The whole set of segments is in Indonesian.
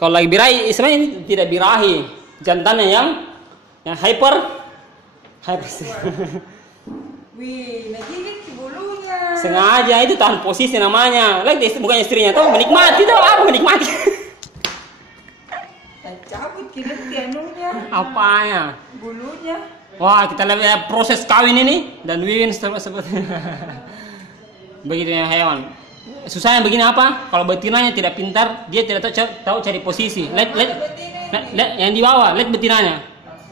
Kalau lagi birahi, sebenarnya ini tidak birahi, jantannya yang hyper. Wih, gigit ke bulunya. Sengaja itu tahan posisi namanya. Lagi bukan istrinya tuh menikmati tuh apa menikmati. Cabut kiri tianunya. Apanya? Bulunya. Wah, kita lihat ya, proses kawin ini dan Wiwin seperti begitu yang hewan. Susahnya begini apa? Kalau betinanya tidak pintar, dia tidak tahu cari posisi. Lihat yang di bawah, lihat betinanya.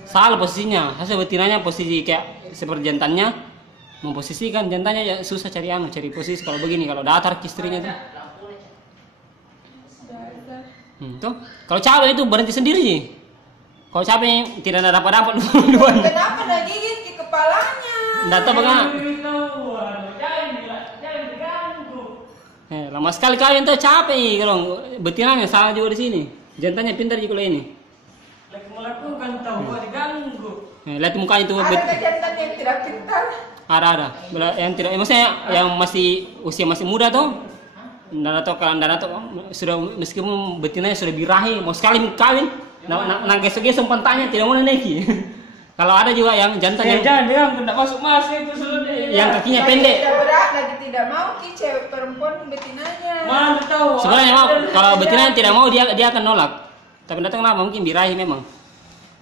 Salah posisinya. Hasil betinanya posisi kayak seperti jantannya. Memposisikan jantannya ya susah cari posisi. Kalau begini, kalau datar ke istrinya tuh. Tuh. Kalau capek itu berhenti sendiri sih. Kalau capek tidak ada dapat duluan. Kenapa nak gigit ke kepalanya? Nggak tahu bagaimana. Lama sekali kalian tuh capek kalau betinanya salah juga di sini. Jantannya pintar juga ini. Lagi melakukan tahu diganggu. Lihat mukanya itu. Ada jantan yang tidak pintar? Ada. Yang tidak, maksudnya yang masih usia masih muda tuh. Dan atau sudah meskipun betinanya sudah birahi, mau sekali kawin, gesek-gesek pantatnya tidak mau naiki. Kalau ada juga yang jantan yang tidak masuk itu sudah. Yang kakinya pendek. Tidak berat lagi tidak mau ki cewek perempuan betinanya. Mana tahu. Sebenarnya mau kalau betinanya tidak mau dia akan nolak. Tapi datang kenapa mungkin birahi memang.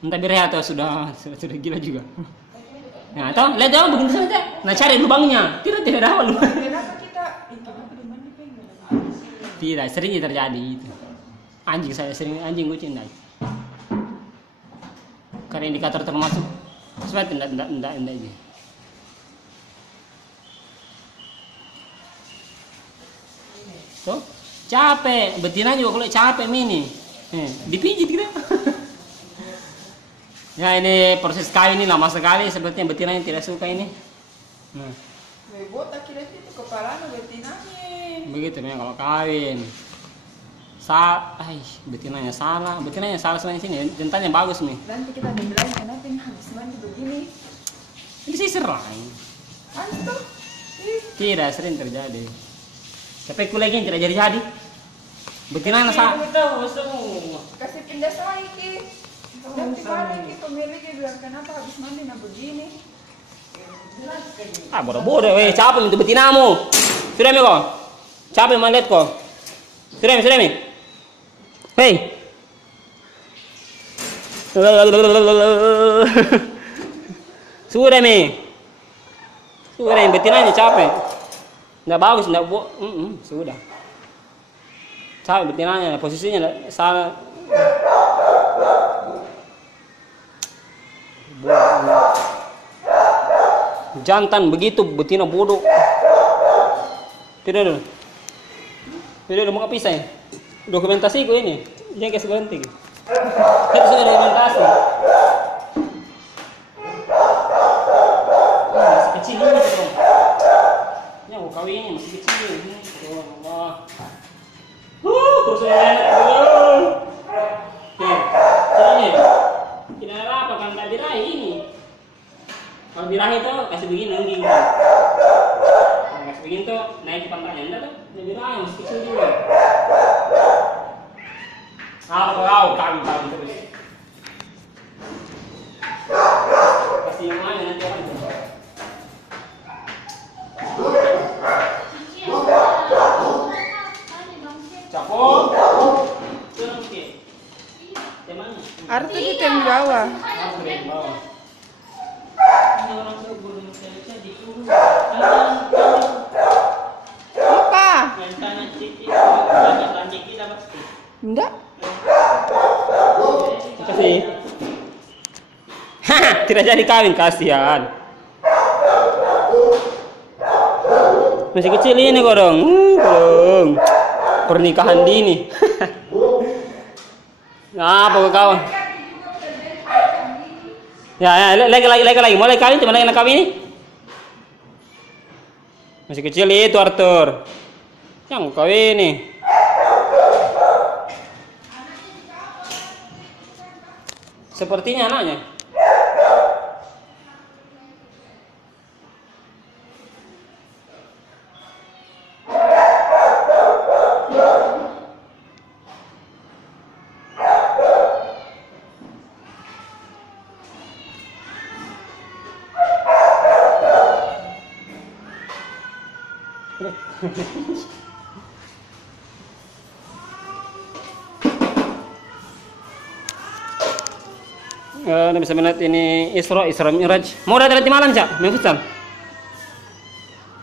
Entah birahi atau sudah gila juga. Nah, tahu lihat dong begini saja. Nah, cari lubangnya. Tidak ada lubang. Kenapa kita Tidak, sering terjadi itu. Anjing kucing naik. Karena indikator termasuk sebenarnya tidak ini. Tuh, capek, betina juga kalau capek mini. Dipijit gitu. Ya ini proses kawin ini lama sekali, sepertinya betina yang tidak suka ini. Nah. botak kira itu kepalanya betinanya. Begitu memang kalau kawin. Betinanya salah sebenarnya sini. Jantannya bagus nih. Nanti kita dibilang kenapa ini habis mandi begini? Ini sisir lain. Antum? Tidak sering terjadi. Tapi kuliah tidak jadi. Betinanya salah. Kasih pindah lagi ki. Nanti balik ki pemiliknya bilang kenapa habis mandi nah begini? Bodoh-bodoh, capek untuk betinamu. Sudah mi kok? Capek melihat kok. Sudah mi. Hei. Sudah mi. Sudah yang betinanya capek. Nggak bagus, sudah. Capek betinanya, posisinya salah. Jantan begitu, betina bodoh. Tidak dulu mau pisah ya? Dokumentasiku ini, jangan kasih berhenti. Kita sudah dokumentasi. Masih kecil ini dong. Yang mau kawin ini masih kecil. Allah. Terus ini. Tidak ada apa kan tak birahi ini. Kalau birahi itu kasih begini nungging. Kalau kasih begini tuh naik ke pantatnya, enggak tuh. Ini birahi masih kecil juga. Kawin terus. Kasih yang mana nanti orang itu. Capok. Artu itu yang di bawah. Apa? Enggak. Kasih. Tidak jadi kawin, kasihan. Masih kecil ini kok dong. Pernikahan dini. Apa kau? Ya, lagi. Mulai kawin, cuma lagi kawin ini. Masih kecil itu Arthur. Yang kawin ini. Sepertinya anaknya. Anda bisa melihat ini Isra Mi'raj. Mau datang nanti malam, Cak? Main futsal?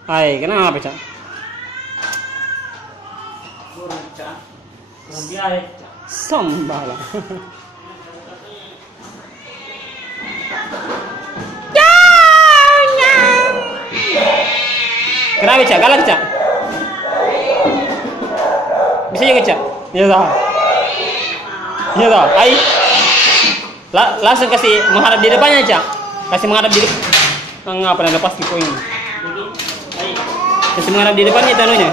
Hai, kenapa, Cak? Kurang cak. Kurang biaya cak. Sambala. Kenapa, Cak? Galak, Cak? Bisa juga, Cak? Iya, tak? Iya, tak? Hai. Langsung kasih menghadap di depannya, Cak. Kasih menghadap di depan. Ngapa ada pasti poin. Kasih menghadap di depannya tanunya.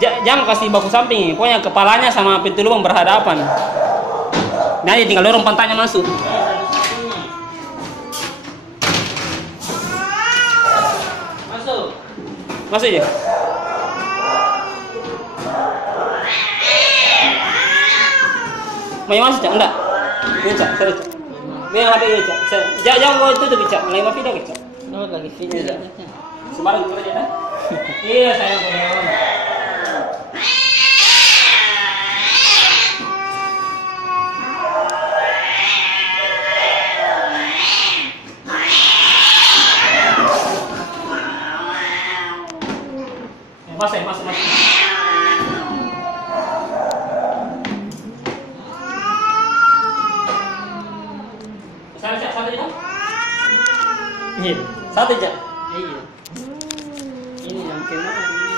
Jangan kasih baku samping. Pokoknya kepalanya sama pintu lubang berhadapan. Nanti tinggal dorong pantatnya masuk. Masuk. Masuk ya. Mau masuk, Cak? Enggak. Ini, Cak. Sorry, Cak. Ini yang HP ini, Cak. Jangan kau tutup, Cak. Lagi mau video, Cak. Oh, lagi video Iya, Cak. Cak. Sebarang kerja, Cak. Iya, sayang kawan. Masuk. Sana, Cak, satu aja. Iya. Satu aja. Iya. Ini yang kemana ini?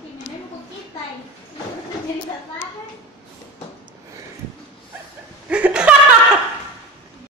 Gimana buku kita ini? Jadi apa?